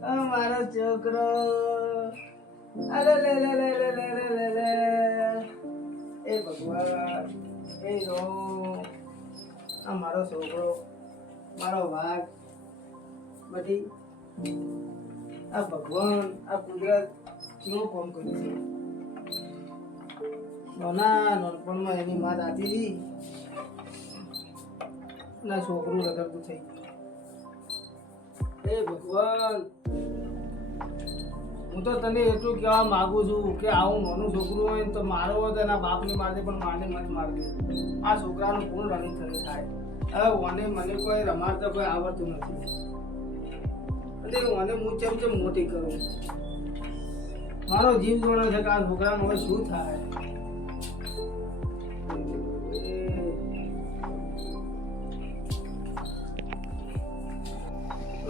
મારો છોકરો અરે લે લે લે લે લે લે લે લે એ ભગવાન એ રો આ મારો છોકરો મારો વાઘ બધી આ ભગવાન આ કુદરત કેવું કામ કર્યું છે નાનપણમાં એની માં દાતી હતી ના છોકરું રગડતું થઈ ગયું. એ ભગવાન હું તો તને એટલું કહેવા માંગુ છું કે આવું નાનું છોકરું હોય ને તો મારો હોય તો એના બાપને મારજે પણ માને મત મારજે. આ છોકરાનું પૂર્ણ રનિંગ થયું થાય. હવે મને કોઈ રમાડતા કોઈ આવડતું નથી અને હું ચમ મોટી કરું. મારો જીવ જોડે છે કે આ છોકરાનું હવે શું થાય.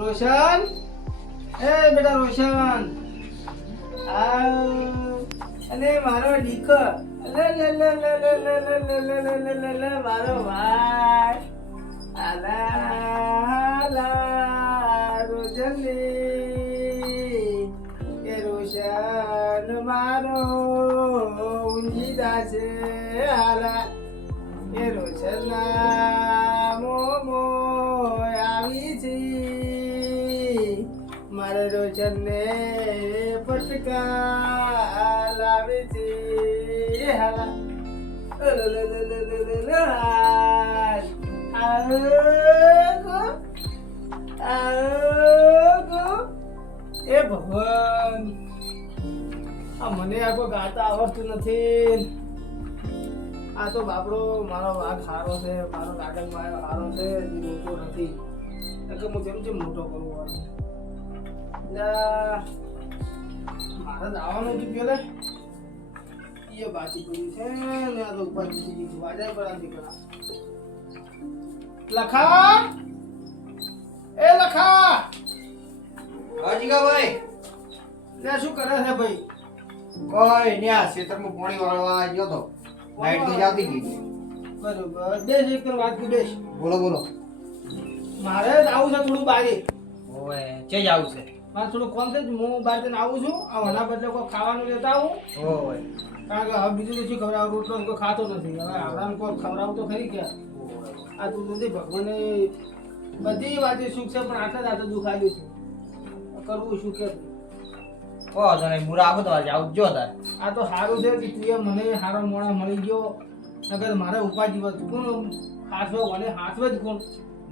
રોશન એ બેટા રોશન અને મારો દીકો લે લે લે લે લે લે લે લે લે લે લે લે લે મારો ભાઈ આલા રોશનલી એ રોશન મારો ઊંઘીદા છે આલા એ રોશનના મોમો આવી છે મારે રોશનને પટકા લાવે છે હાલા એ ભગવાન આ મને આખો ગાતા આવડતું નથી. આ તો બાપડો મારો વાઘ સારો છે, મારો કાગળ સારો છે, મોટો નથી એટલે હું જેમ મોટો કરવો મારે જવાનું હતું પેલે એ બાકી કર્યું છે ને આ તો ઉપર વાજાય પર દીકરા લખા એ લખા હાજીકા ભાઈ લે શું કરે છે ભાઈ? કોઈ ને આ ક્ષેત્રમાં પાણી વાળવા ગયો તો લાઈટ તો જતી ગઈ. બરોબર દેશ એક વાત કી દેશ બોલો બોલો. મારે આવું છે થોડું બારે. ઓય ચે જાવ છે? મારે થોડું કોમ છે હું બહાર જઈને આવું છું. આ વના બદલે કોઈ ખાવાનું લેતા આવું ઓય કારણ કે હવે બીજું તો શું ખવડાવું રોટલો કોઈ ખાતો નથી. હવે આવડાને કોઈ ખવડાવું તો ખરી ગયા. આ તું નથી ભગવાને બધી વાતે સુખ છે પણ આટલા જ આટલું દુખાયું છે. કરવું શું કે ઓ તને મુરા આખો તો જાવ જો તાર. આ તો સારું છે કે તું મને સારો મોણા મળી ગયો. નકર મારે ઉપાજી વાત કોણ હાથવો મને હાથવે જ કોણ.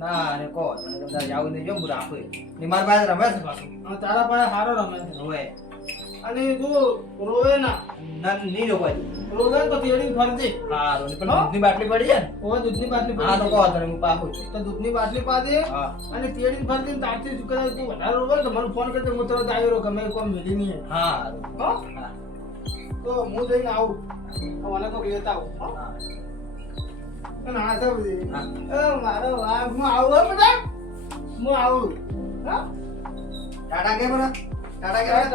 ના ને કો તને કદા જાવ ને જો મુરા આખો ને માર પાસે રમે છે પાછું. તારા પાસે સારો રમે છે ઓય અને તું રોવે ના ના ની રોવાય. રોવે તો તેડી ફરજે. હારો ને પણ દૂધની બાટલી પડી છે ને. ઓય દૂધની બાટલી હા તો કો તને હું પાહું છું. તો દૂધની બાટલી પા દે હા અને તેડી ફરજે ને તારથી શું કરે તું વધારે રોવે તો મને ફોન કરજે હું તરત આવ્યો રહો ગમે કોમ મિલી નહીં. હા હો હા તો હું જઈને આવું મને કોક લેતા આવું. હો હા ના તો હા. મારો વાઘ હું આવું હો બેટા હું આવું. હા ટાટા કે બરા ટાટા કે બરા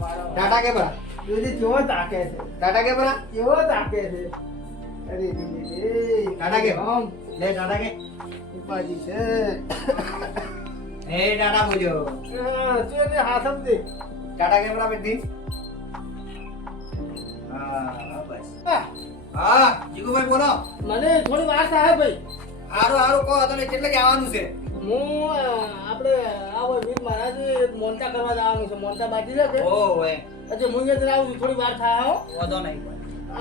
મારો ટાટા કે બરા દીદી કેવો તાકે છે ટાટા કે બરા કેવો તાકે છે. અરે દીદી ટાટા કે આમ લે ટાટા કે ઉપાજી છે. એ ટાટા બોજો તું એને હાથ દે. ટાટા કે બરા બેટી. હા બસ હા, હા જીગુભાઈ બોલો. મને થોડી વાર થાય ભાઈ. હારું હારું કહો તને કેટલે જવાનું છે? હું આપણે આવો વીર મહારાજ મોનતા કરવા જવાનું છે. મોનતા બાકી છે ઓ ઓય પછી હું અહીંયા આવું છું થોડી વાર થાય. હો વાંધો નહીં.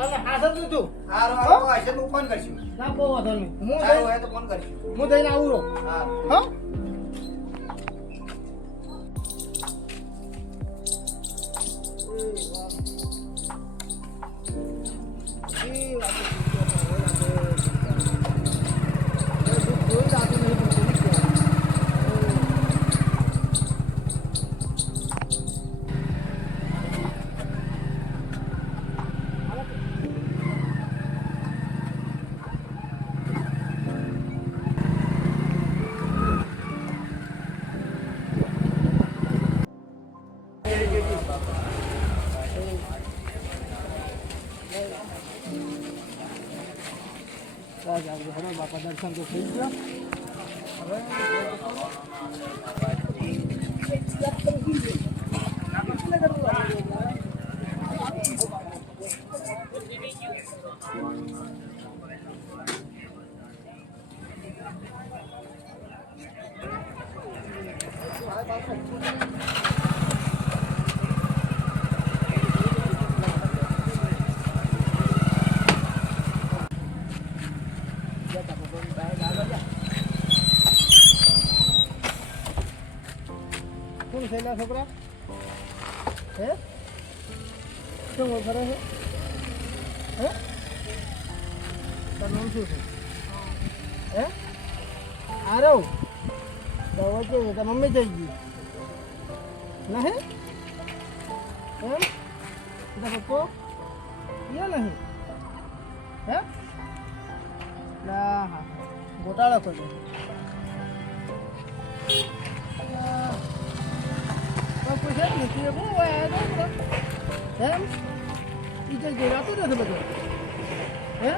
અને હાથ જ તું હારું હારું કહો હશે તો હું ફોન કરશું. ના બહુ વાંધો નહીં. હારું હોય તો ફોન કરશું. હું જઈને આવું રહો. હા હા બાપા દર્શન તો થઈ ગયા. હવે કોણ છે એલા છોકરા? હે શું કરે છે? હે તારું નામ શું છે? હે આરવ તો વચ્ચે તારી મમ્મી જઈ ગઈ ના હે એમ તારા પપ્પો એ નહીં હે ના હા ગોટાળો કર્યો પૂછે જ નહીં તું બહુ આવ્યા એમ એ જઈ રાતું નથી બધું હે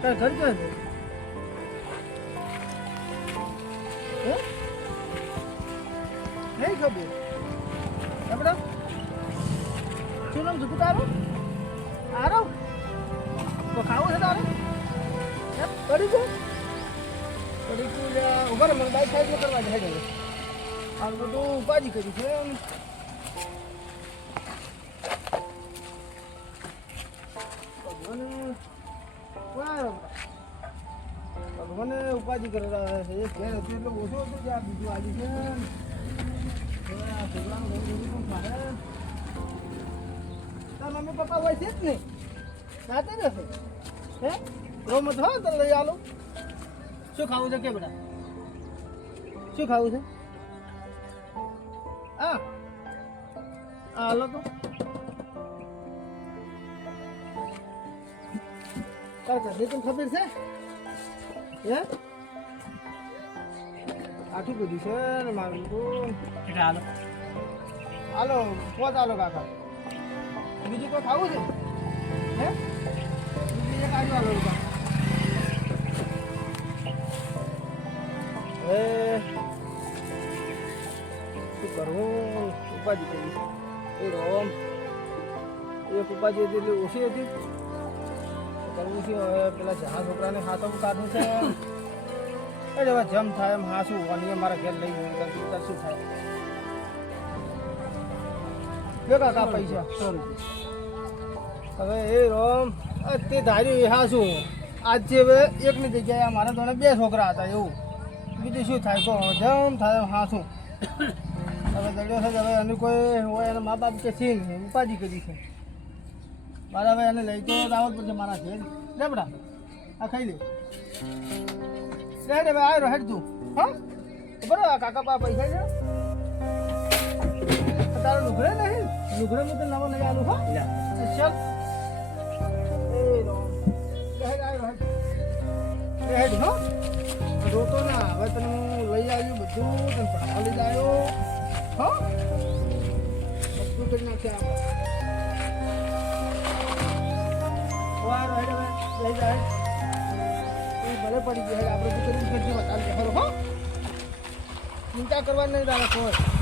તાર ઘર ક્યાં છે હે નહીં ખબર આપણે શું નામ શું તારું આરવ તો ખાવું છે તારે એમ કરી દો કરી તું ઉભા મને બાઈક સાઈડમાં કરવા જાય છે આ બધું ઉપાધિ કરી છે ભગવાને ઉપાધિ કરેલા છે એ ઘેર હતું એટલે ઓછો હતું કે આ બીજું આજે છે છોકરાનું ઘર બધું પણ મારે તારા મમ્મી પપ્પા હોય છે જ નહીં સાથે જ હશે હે રોમત હા તને લઈ આલો શું ખાવું છે કે બેટા શું ખાવું છે હા હાલો તો કાકા તને ખબર છે હે આટલું બધું છે ને મારું તો એટલે હાલો હાલો પોત હાલો કાકા બીજું કોઈ ખાવું છે હે બીજું એક આજુ હાલો હવે શું કરવું ઉપાધિ કરી એ રોમ એક ઉપાધિ હતી એટલે ઓછી હતી કરવું છે હવે પેલા જણા છોકરાને હાથમાં કાઢવું છે એટલે હવે જમ થાય એમ હાસું હોવાની મારા ઘેર લઈ ગયું તાર શું થાય બે કાકા પૈસા 100 રૂપિયા હવે એ રોમ તે ધાર્યું એ હાસું આજે હવે એકની જગ્યાએ મારા જોડે 2 છોકરા હતા એવું બીજું શું થાય કહો જમ થાય એમ હાસું હવે દળ્યો છે હવે એનું કોઈ હોય એના મા બાપ કે છે નહીં ઉપાધિ કરી છે મારા હવે એને લઈ તો આવત પડશે મારા ઘેર લે બડા આ ખાઈ લે રે ભાઈ આવ્યો હેડ તું હા બરાબર કાકા પા પૈસા છે તારો લુગડે નહીં લુગડે હું તને નવો લઈ આલું હા ચાલ એ રો હેડ આવ્યો હેડ હેડ હો રોતો ના હવે તને હું લઈ આવ્યું બધું તને ભણવા લઈ આવ્યો હા બધું કરી નાખ્યા વાર હેડ હવે લઈ જાય ભલે પડી ગયો આપણે દીકરી કરજો ચાલશે ખરો હો ચિંતા કરવાની નહીં તારે કોઈ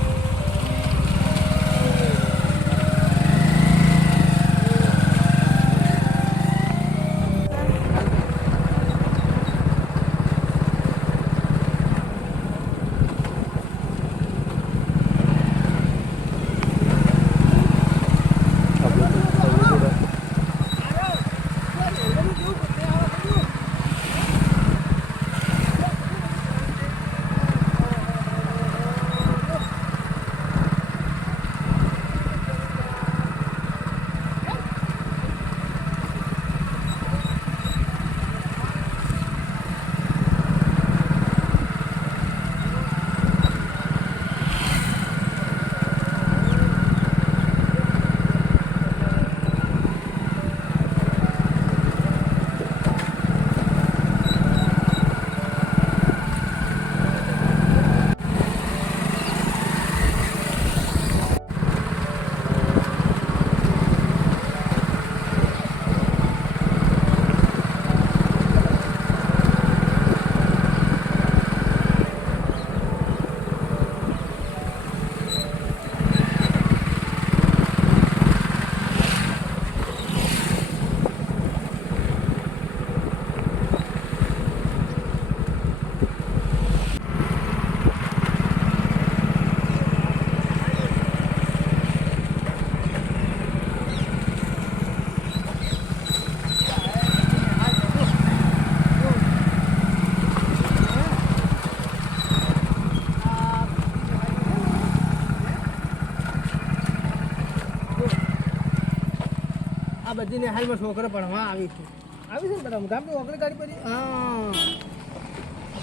બધી નિહાલમાં છોકરો ભણવા આવી છે આવી છે ને બધા ગામની ઓકરી ગાડી પડી હા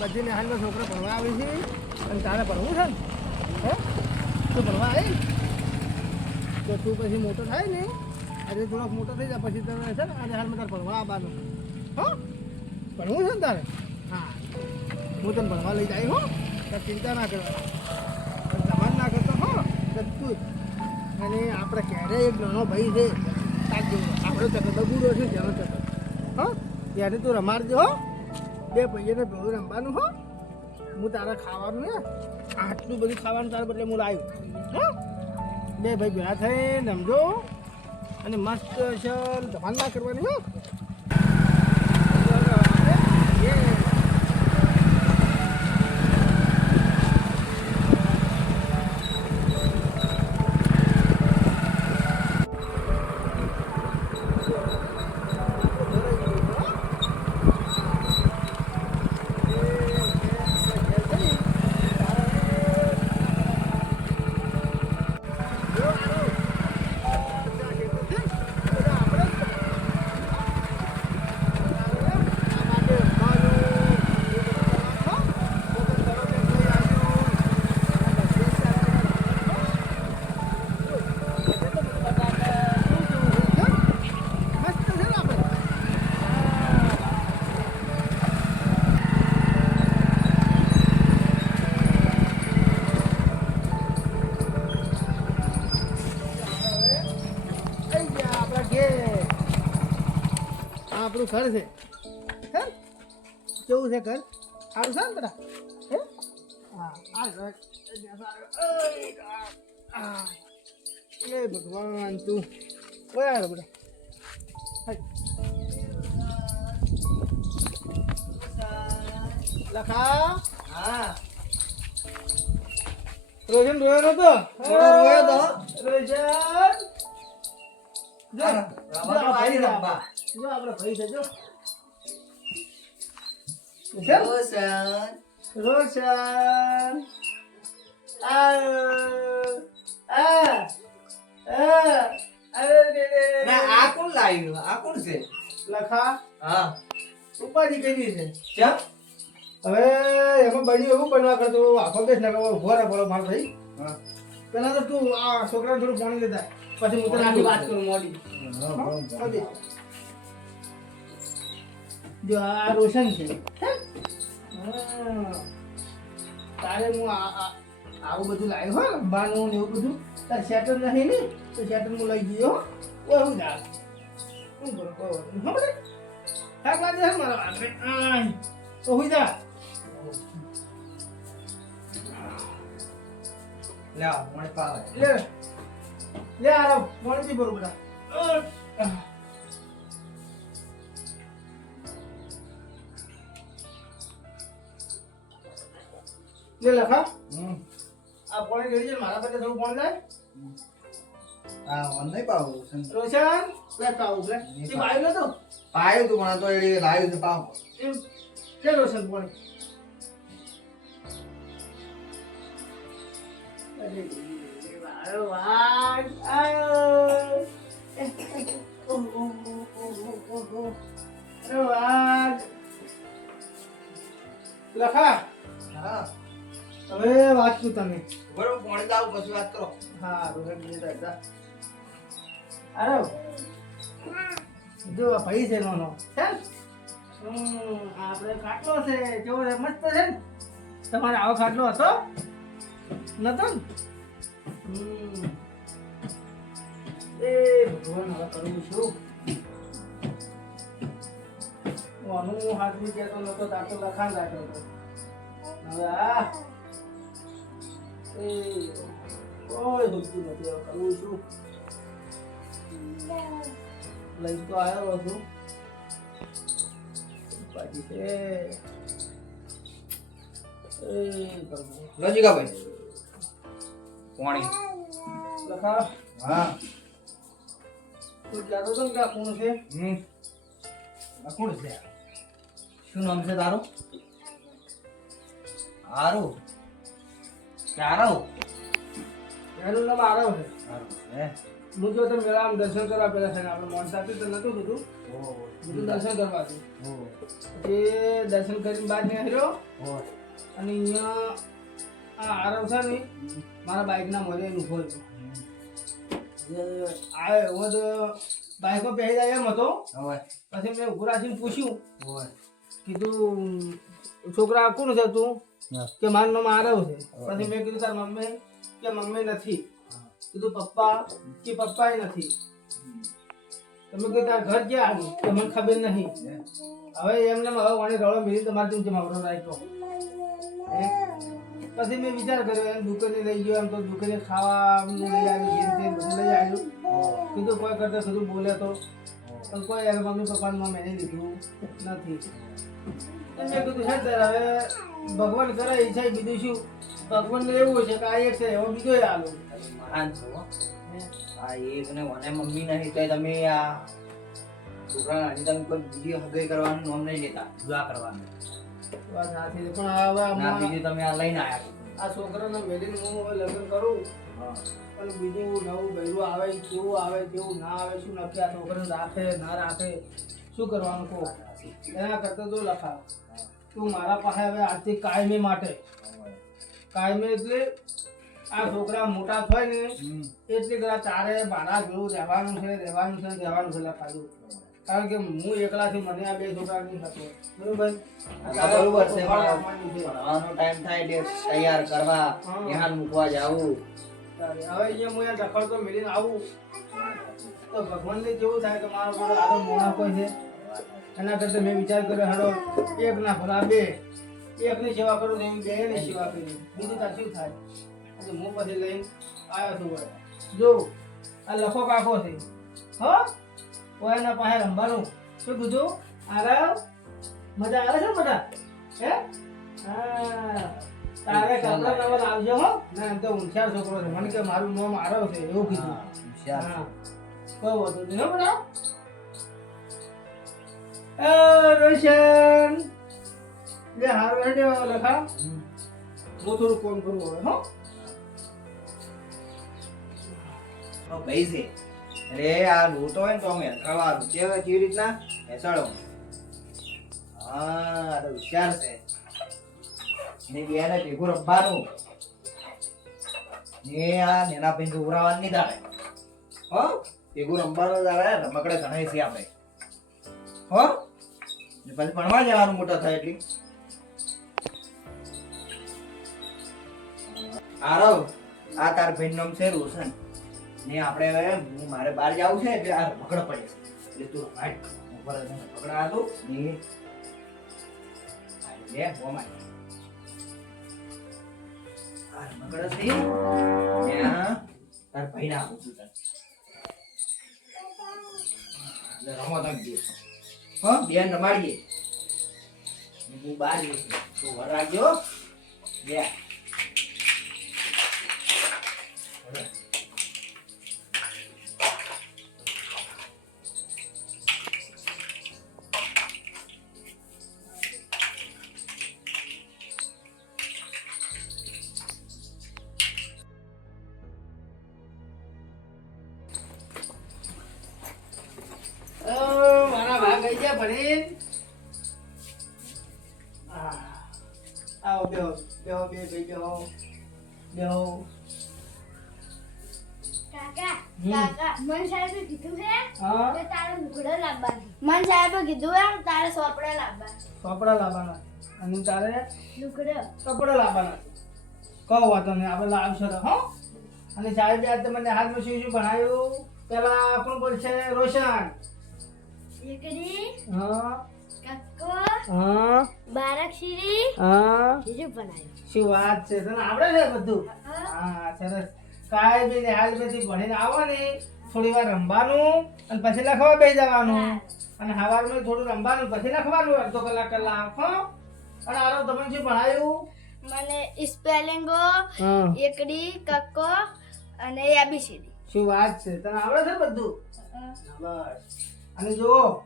બધી નિહાલમાં છોકરો ભણવા આવી છે અને તારે ભણવું છે ને હે તું ભણવા આવી તો તું પછી મોટો થાય ને આજે થોડોક મોટો થઈ જાય પછી તને છે ને આજે હાલમાં તારે ભણવા આવવાનું હા ભણવું છે ને તારે હા હું તને ભણવા લઈ જાય હો તારે ચિંતા ના કરવાની પણ તમારે ના કરતો હો તું અને આપણે ક્યારે એક નાનો ભાઈ છે આપણો ચક્કર બગુડો છે જેનો ચક્કર હા ત્યારે તું રમાડજો હો બે ભાઈઓને ભેળું રમવાનું હો હું તારા ખાવાનું ને આટલું બધું ખાવાનું તારા બદલે હું લાવ્યું હા બે ભાઈ ભેળા થઈને રમજો અને મસ્ત છે ધમાલ ના કરવાની હો આપણું ઘર છે હે કેવું છે ઘર સારું છે ને બધા હે હા આ ઘર એ ભગવાન તું કયા બધા લખા હા રોશન રોયો નતો થોડો રોયો તો રોશન જો રમવા તો આવી રમવા જો આપણે ભાઈ છે જો રોશન રોશન ના આ કોણ લાવ્યું આ કોણ છે લખા હા ઉપાધિ કરી છે કેમ હવે એમાં બન્યું એવું બનવા કરતો આખો દેશ ના ઉભો રહે બોલો મારો ભાઈ હા પેલા તો તું આ છોકરાને થોડું પાણી લેતા પછી હું તને આખી વાત કરું મોડી જો આ રોશન છે તારે હું આવું બધું લાવ્યો હો રમવાનું ને એવું બધું તારે સેટર નથી ને તો સેટર હું લઈ ગયો ઓ હું જા શું કરો કહો ખબર થાક લાગે છે મારા વાગરે તો હું જા લે મને પાવે લે લે આરો મોણથી બરોબર લે લખા આ પાણી રેડી છે મારા પાસે થોડું પાણી લાય હા મન નહીં પાવું રોશન લે પાવું લે તે બાયું નતો પાયું તું પણ આ તો એડી લાવ્યું તો પાવ એમ કે રોશન પાણી અરે વાહ વાહ અરે વાહ લખા હા હવે વાત શું તમે બરોબર પાણી લાવ પછી વાત કરો હા રોશન બે દાદા અરે જો આ ભાઈ છે નાનો છે આપણે ખાટલો છે કેવો છે મસ્ત છે ને તમારે આવો ખાટલો હતો નતો ને એ ભગવાન હવે કરું છું હું હાથવી કહેતો નતો તાતો લખાણ રાખ્યો હતો હવે આ એ કોઈ દુખતું નથી હવે કરું છું લઈ તો આવ્યો છું બાકી છે એ ભગવાન લજીકા ભાઈ પાણી લખા હા તું કહેતો હતો ને કે આ કોણ છે આ કોણ છે શું નામ છે તારું આરો ક્યારો એનું નામ આરવ છે આરો હે હું જો તમે મેળામાં દર્શન કરવા પેલા છે ને આપણે મોનતા તો નતું કીધું બધું દર્શન કરવા હતું એ દર્શન કરીને બહાર નીકળ્યો અને અહીંયા આ આરવ છે ને મારા બાઇકના મોઢે ઊભો હતો આવ્યો હું તો બાઇકમાં પહેરી જાય એમ હતો પછી મેં ઊભું રાખીને પૂછ્યું કીધું છોકરા કોણ છે તું કે મારું નામ આરવ છે પછી મેં કીધું તાર મમ્મી કે મમ્મી નથી કીધું પપ્પા કે પપ્પા નથી તમે કીધું તાર ઘર ક્યાં આવ્યું કે મને ખબર નહીં હવે એમને હવે વણી રળો મિલી તમારે તું જમા રાખ્યો પછી મેં વિચાર કર્યો એમ દુકાને લઈ ગયો એમ તો દુકાને ખાવાનું લઈ આવ્યું જેમ તેમ બધું લઈ આવ્યું કીધું કોઈ કરતા કીધું બોલે તો પણ કોઈ એને મમ્મી પપ્પાનું મેં લીધું નથી મેં કીધું છે હવે ભગવાન કરે ઈચ્છા કીધું શું ભગવાનને એવું છે કે આ એક છે એવો બીજો આલો મહાન છો આ એક ને મને મમ્મી નહીં તો તમે આ છોકરા નાની તમે કોઈ બીજી હગાઈ કરવાનું નામ નહીં લેતા દુઆ કરવાનું વાત સાચી છે પણ હવે ના બીજું તમે આ લઈને આવ્યા આ છોકરાને મેળીને હું હવે લગ્ન કરું પણ બીજું નવું બૈરું આવે કેવું આવે કેવું ના આવે શું નક્કી આ છોકરાને રાખે ના રાખે શું કરવાનું કહો એના કરતા તો લખાવ તું મારા પાસે હવે આજથી કાયમી માટે કાયમી એટલે આ છોકરા મોટા થાય ને એટલે કદાચ તારે મારા જેવું રહેવાનું છે લખાયું કારણ કે હું એકલાથી મને આ બે છોકરા નહીં હતો બરોબર બરોબર છે ભણવાનો ટાઈમ થાય એટલે તૈયાર કરવા ધ્યાન મૂકવા જાવું હવે અહીંયા હું રખડતો મેળીને આવું તો ભગવાનને કેવું થાય કે મારો બધો આગળ મોણા કોઈ છે એના કરતા મેં વિચાર કર્યો હાલો એક ના ભલા બે એકની સેવા કરું તો એમ બેની સેવા કરી બીજું તાર શું થાય એટલે હું પછી લઈને આવ્યો છું જો આ લખો કાકો છે હો એના પાસે રમવાનું શું કીધું આરવ મજા આવે છે બધા હે હા તારે કપડા નવા લાવજો હો ના એમ તો હોશિયાર છોકરો છે મને કે મારું નામ આરવ છે એવું કીધું હા કોઈ વાંધો નહીં હો બધા રોશન લે હારું હેડે લખા હું થોડું કોમ કરું હવે હો ભાઈ છે અરે આ લોટો હોય ને તો અમે હેસાડવાનું કેવી રીતના હેસાડો હા તો હોશિયાર છે ને બેને ભેગું રમવાનું ને આ નેના ભાઈ ઉભરાવાનું નહીં તારે હો ભેગું રમવાનું તારે રમકડે ઘણા છે આપણે હો ને પછી ભણવા જવાનું મોટા થાય એટલી આરવ આ તાર ભાઈ નામ છે રોશન ને આપણે હવે મારે બહાર જવું છે એટલે આ રમકડો પડે એટલે તું રમાડ ઉપર રમકડા આલું ને લે બોમાય આ રમકડા છે ને તાર ભાઈ ના આપું છું તને એટલે રમો તમે બે હા બેન રમાડીએ હું બહાર જઈશ તું ઘર રાખજો બે મારા ભાગ ગઈ ગયા ભણીન આવો બેહો બેહો બે ભાઈ બેહો બેહો કાકા કાકા મન સાહેબે કીધું છે હા કે તારે લુગડો લાવવાનો મન સાહેબે કીધું એમ તારે સોપડા લાવવા કપડા લાવવાના અને તારે લુગડો કપડા લાવવાના કહો વાતો નહીં આપણે લાવશો તો હો અને સાહેબે આજે મને હાથમાં શું શું ભણાવ્યું પેલા કોણ બોલશે રોશન એકડી હા કક્કો હા બારાક્ષરી હા બીજું બનાવ્યું શું વાત છે તને આવડે છે બધું હા સરસ કાંઈ બી હાલ પછી ભણીને આવો ને થોડી વાર રમવાનું અને પછી લખવા બેસી જવાનું અને સવારમાં થોડું રમવાનું પછી લખવાનું અડધો કલાક હો અને આરો તમને શું ભણાયું મને સ્પેલિંગો એકડી કક્કો અને એબીસીડી શું વાત છે તને આવડે છે બધું બસ અને જો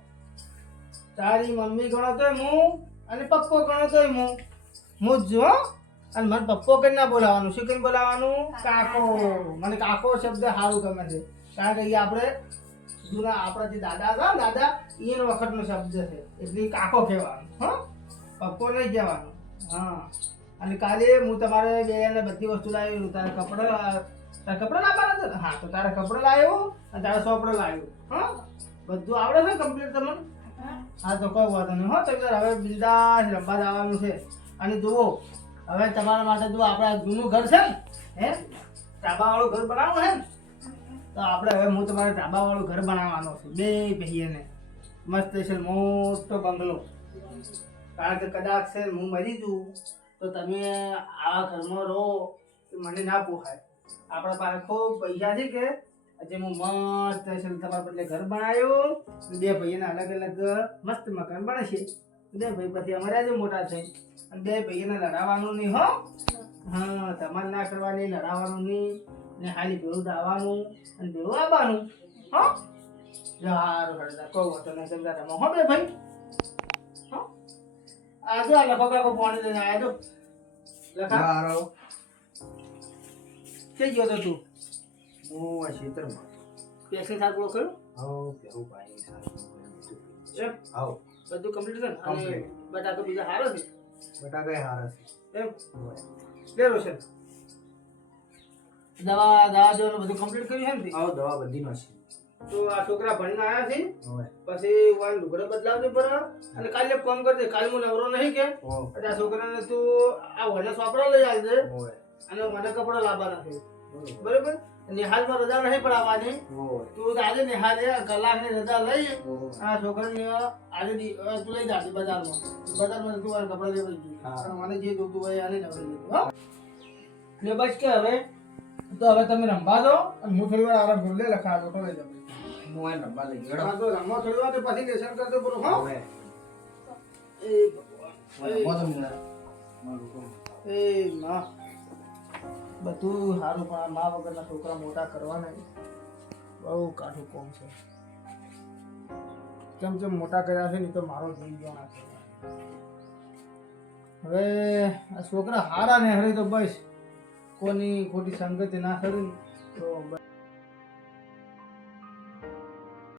તારી મમ્મી ગણો તોય હું અને પપ્પો ગણો તોય હું જ જો અને મને પપ્પો કઈ ના બોલાવાનું શું કઈ બોલાવાનું કાકો મને કાકો શબ્દ સારું ગમે છે કારણ કે એ આપણે જૂના આપણા જે દાદા હતા ને, દાદા એનો વખતનો શબ્દ છે એટલે કાકો કહેવાનો, હા, પપ્પો નહીં કહેવાનો. હા, અને કાલે હું તમારે બેને બધી વસ્તુ લાવ્યું. તારા કપડાં લાવવાના હતા ને? હા, તો તારા કપડાં લાવ્યો અને તારા ચોપડો લાવ્યો. હા, બધું આવડે છે કમ્પ્લીટ તમને? હા, તો કોઈ વાંધો નહીં. હો, તો હવે બિંદાસ રમવા જવાનું છે. અને જુઓ, હવે તમારા માટે જો આપણા જૂનું ઘર છે ને, હે, ધાબાવાળું ઘર બનાવવું છે ને, તો આપણે હવે હું તમારે ધાબાવાળું ઘર બનાવવાનો છું. બે ભાઈને મસ્ત છે, મોટો બંગલો. કારણ કે કદાચ છે હું મરી જઉં તો તમે આવા ઘરમાં રહો તો મને ના પોહાય. આપણા પાસે ખૂબ પૈસા છે કે આજે હું મસ્ત છે તમારા બદલે ઘર બનાવ્યું. બે ભાઈના અલગ અલગ મસ્ત મકાન બનશે. બે ભાઈ પછી અમારે આજે મોટા થઈ અને બે ભાઈને લડાવવાનું નહીં. હો, હા, તમારે ના કરવાની, લડાવવાનું નહીં ને, ખાલી ભેળું દાવાનું અને ભેળું આવવાનું. હો, સારું હળદા કહું હતો ને સમજા તમે. હો બે ભાઈ, હો, આ જો આ લખો કાકો પાણી લઈને આવ્યા જો. લખા હારો કઈ ગયો તો તું? હું આ ક્ષેત્રમાં પેશન સારું કર્યું? આવો કેવું પાણી સારું એમ આવો બધું કમ્પ્લીટ છે ને? અને Complete. બટાકો બીજા સારો છે બટાકા હારા છે એમ? લેરો છે. દવા દવા દેવાનું બધું કમ્પ્લીટ કર્યું છે ને? આવો દવા બધી નો છે તો આ છોકરા ભણીને આવ્યા છે હવે પછી વાન લુગડો બદલાવજો બરાબર. અને કાલે એક કામ કરજે, કાલે હું નવરો નહીં કે ઓ એટલે આ છોકરાને તું આ વડે સોપડા લઈ આવજે ઓય અને મને કપડા લાવવાના છે બરોબર બરાબર. નિહાલમાં રજા નહીં પડાવવાની. ઓય તું આજે નિહાલે કલાકની રજા લઈ ઓય આ છોકરાને આજે તું લઈ જાજે બજારમાં તું આ કપડા લેવા જઈએ. હા. અને મને જે જોતું હોય આને નવરી લીધું. હો, ને બસ કે હવે તો હવે તમે રમવા દો અને હું થોડી વાર આરામ કરું. લે લખા લોટો લઈ જાઉં. હું આ નંબર લઈ ગયો હા, તો રમવા થોડી વાર તો પછી લેસન કરજો પૂરું. હો, હવે એ ભગવાન, મને બોલો મને મારું કોમ એ માં, બધું સારું પણ આ મા વગરના છોકરા મોટા કરવાના બહુ કાઠું કોમ છે. કેમ કેમ મોટા કર્યા છે ને તો મારો જોઈ ગયો ના છે. હવે આ છોકરા હારા ને હરે તો બસ કોની ખોટી સંગતિ ના કરે ને તો બસ.